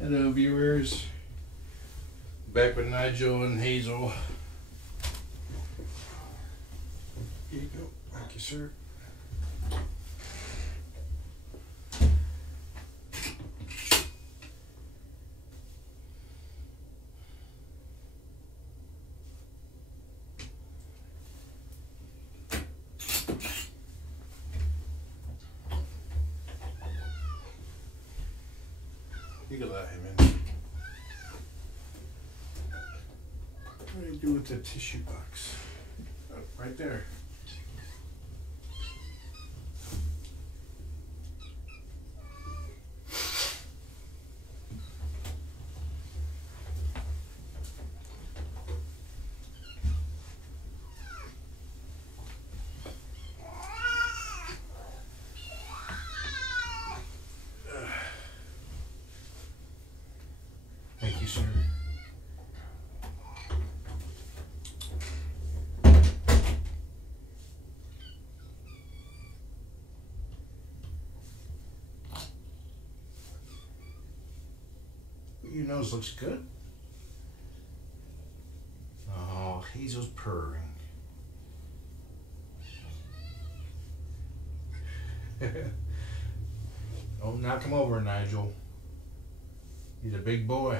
Hello viewers, back with Nigel and Hazel. Here you go, thank you sir. You can let him in. What do you do with the tissue box? Oh, right there. Thank you, sir. Your nose looks good. Oh, Hazel's purring. Don't knock him over, Nigel. He's a big boy.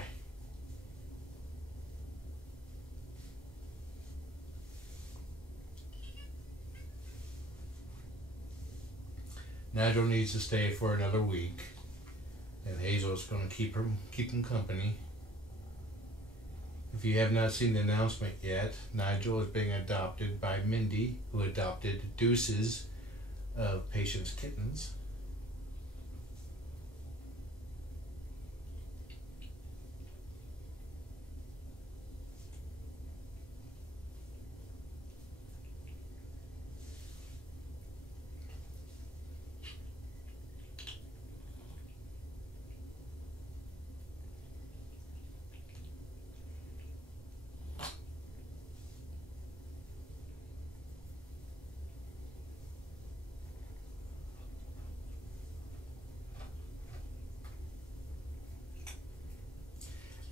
Nigel needs to stay for another week, and Hazel's going to keep him company. If you have not seen the announcement yet, Nigel is being adopted by Mindy, who adopted Deuces of Patience Kittens.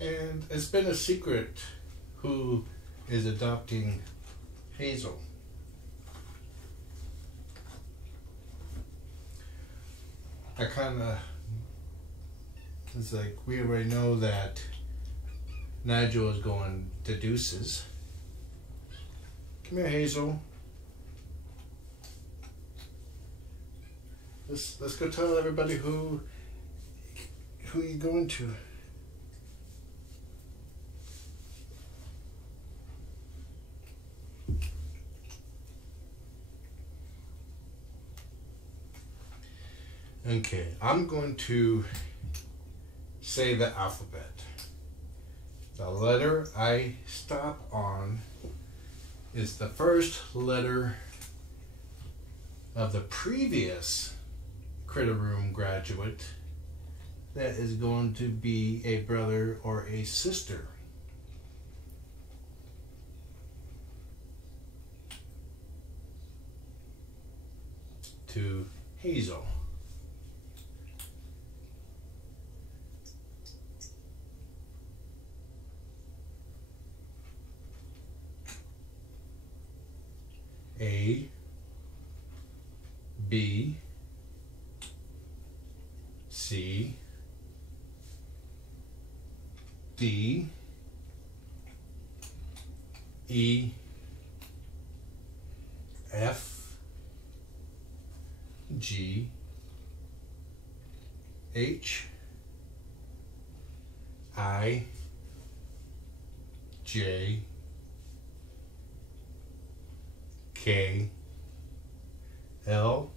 And it's been a secret who is adopting Hazel. It's like we already know that Nigel is going to Deuces. Come here, Hazel. Let's go tell everybody who you're going to. Okay, I'm going to say the alphabet. The letter I stop on is the first letter of the previous Critter Room graduate that is going to be a brother or a sister. To Hazel. A, B, C, D, E, F, G, H, I, J, K, L,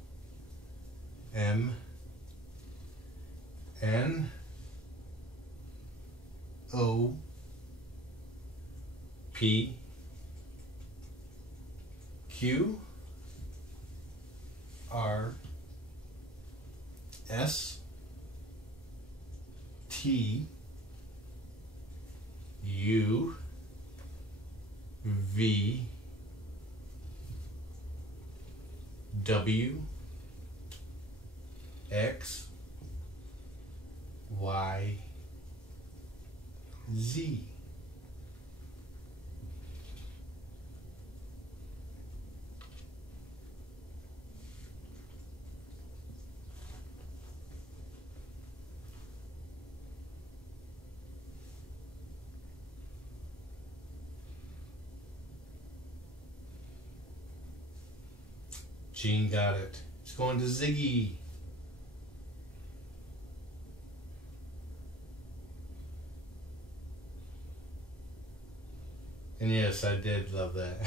M, N, O, P, Q, R, S, T, U, V, W, X, Y, Z. Gene got it. It's going to Ziggy. And yes, I did love that.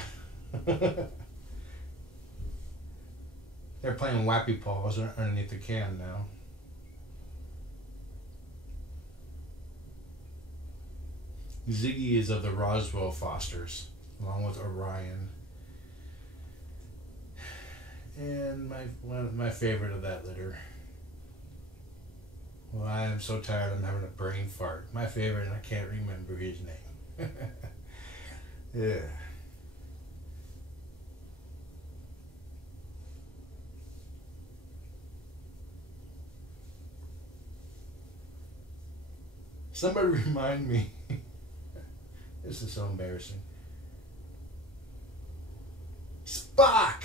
They're playing Wappy Paws underneath the can now. Ziggy is of the Roswell Fosters, along with Orion. And my favorite of that litter. Well, I am so tired I'm having a brain fart. My favorite, and I can't remember his name. Yeah. Somebody remind me. This is so embarrassing. Spock!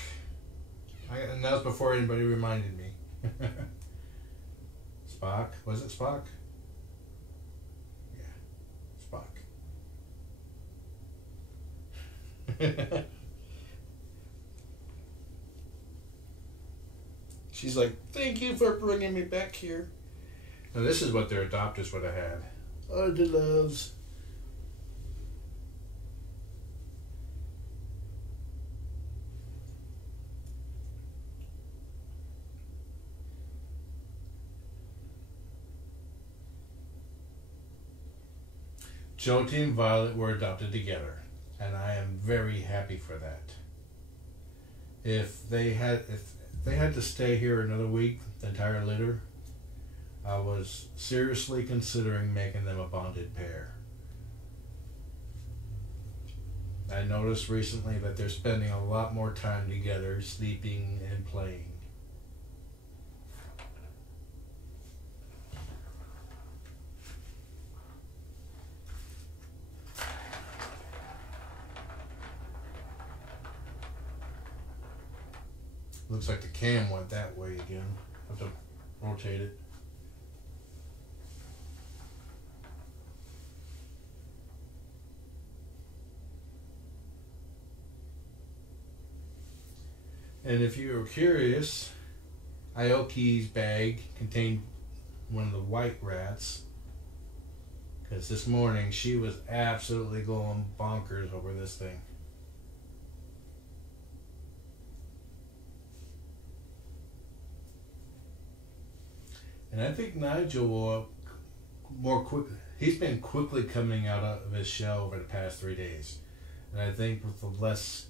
And that was before anybody reminded me. Spock? Was it Spock? Yeah. Spock. She's like, thank you for bringing me back here. Now this is what their adopters would have had. Oh, the loves. Joti and Violet were adopted together, and I am very happy for that. If they had to stay here another week, the entire litter, I was seriously considering making them a bonded pair. I noticed recently that they're spending a lot more time together, sleeping and playing. Looks like the cam went that way again. I have to rotate it. And if you were curious, Ioke's bag contained one of the white rats. Because this morning she was absolutely going bonkers over this thing. And I think Nigel will he's been quickly coming out of his shell over the past 3 days. And I think with the less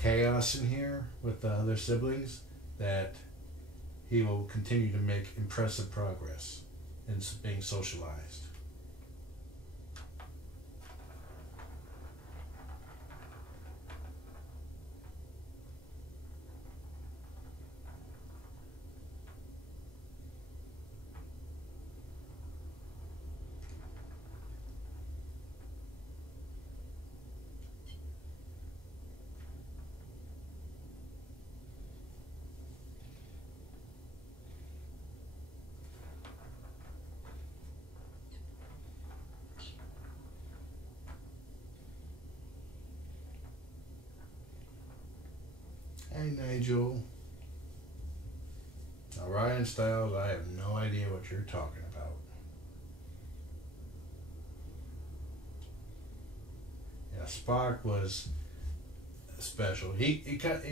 chaos in here with the other siblings, that he will continue to make impressive progress in being socialized. Hey Nigel. Now Ryan Styles, I have no idea what you're talking about. Yeah, Spock was special. He had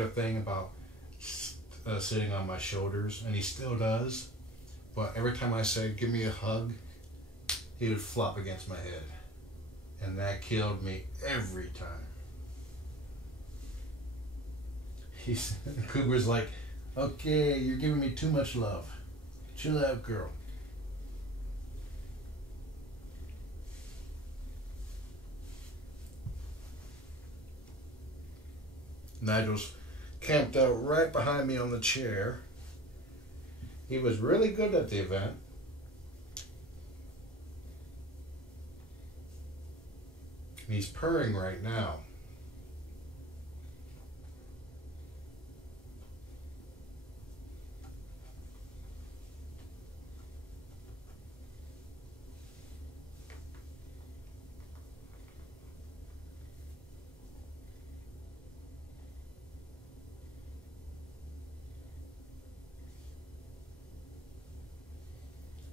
a thing about sitting on my shoulders, and he still does. But every time I said, give me a hug, he would flop against my head. And that killed me every time. Kougra's like, okay, you're giving me too much love. Chill out, girl. Nigel's camped out right behind me on the chair. He was really good at the event. and he's purring right now.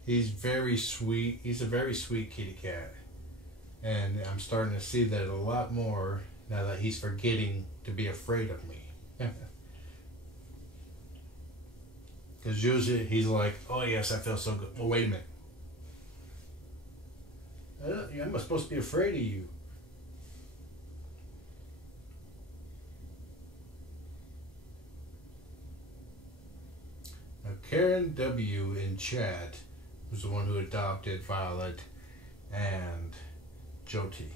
He's very sweet. He's a very sweet kitty cat. And I'm starting to see that a lot more now that he's forgetting to be afraid of me. Because usually he's like, oh yes, I feel so good. Well, wait a minute. I'm supposed to be afraid of you. Now, Karen W. in chat was the one who adopted Violet and Joti.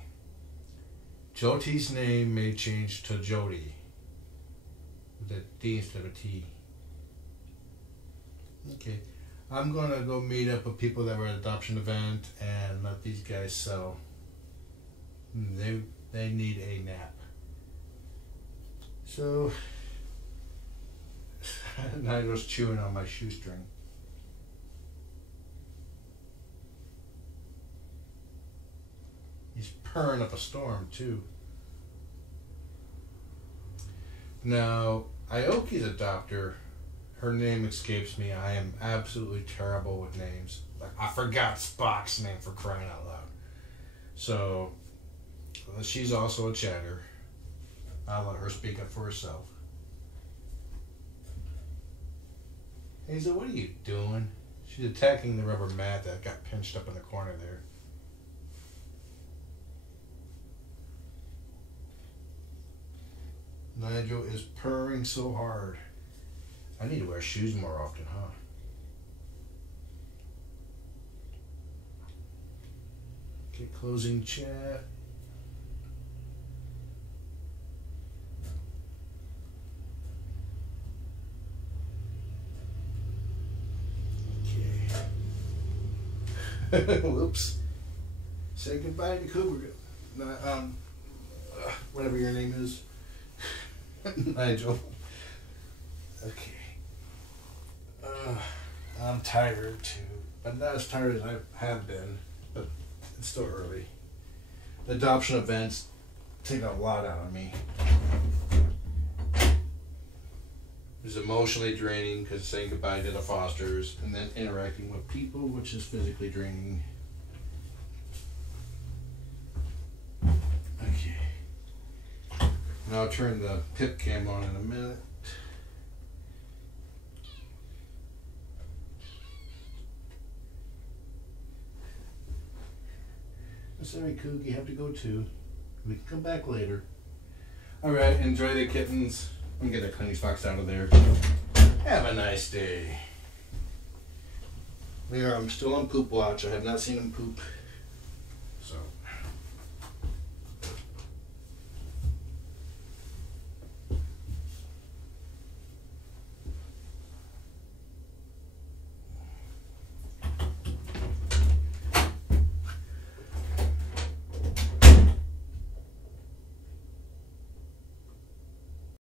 Joti's name may change to Joti with a D instead of a T. Okay, I'm gonna go meet up with people that were at adoption event and let these guys sell. They need a nap. So Nigel's chewing on my shoestring. He's purring up a storm too. Now, Ioke's adopter, her name escapes me. I am absolutely terrible with names. Like, I forgot Spock's name, for crying out loud. So, she's also a chatter. I'll let her speak up for herself. Hazel, what are you doing? She's attacking the rubber mat that got pinched up in the corner there. Nigel is purring so hard. I need to wear shoes more often, huh? Okay, closing chat. Okay. Whoops. Say goodbye to Kougra. Whatever your name is. Nigel. Okay. I'm tired too, but not as tired as I have been, but it's still early. The adoption events take a lot out of me. It was emotionally draining because saying goodbye to the fosters and then interacting with people, which is physically draining. Okay. And I'll turn the pip cam on in a minute. Sorry, Coog, you have to go too. We can come back later. Alright, enjoy the kittens. I'm gonna get the cleaning box out of there. Have a nice day. I'm still on poop watch. I have not seen him poop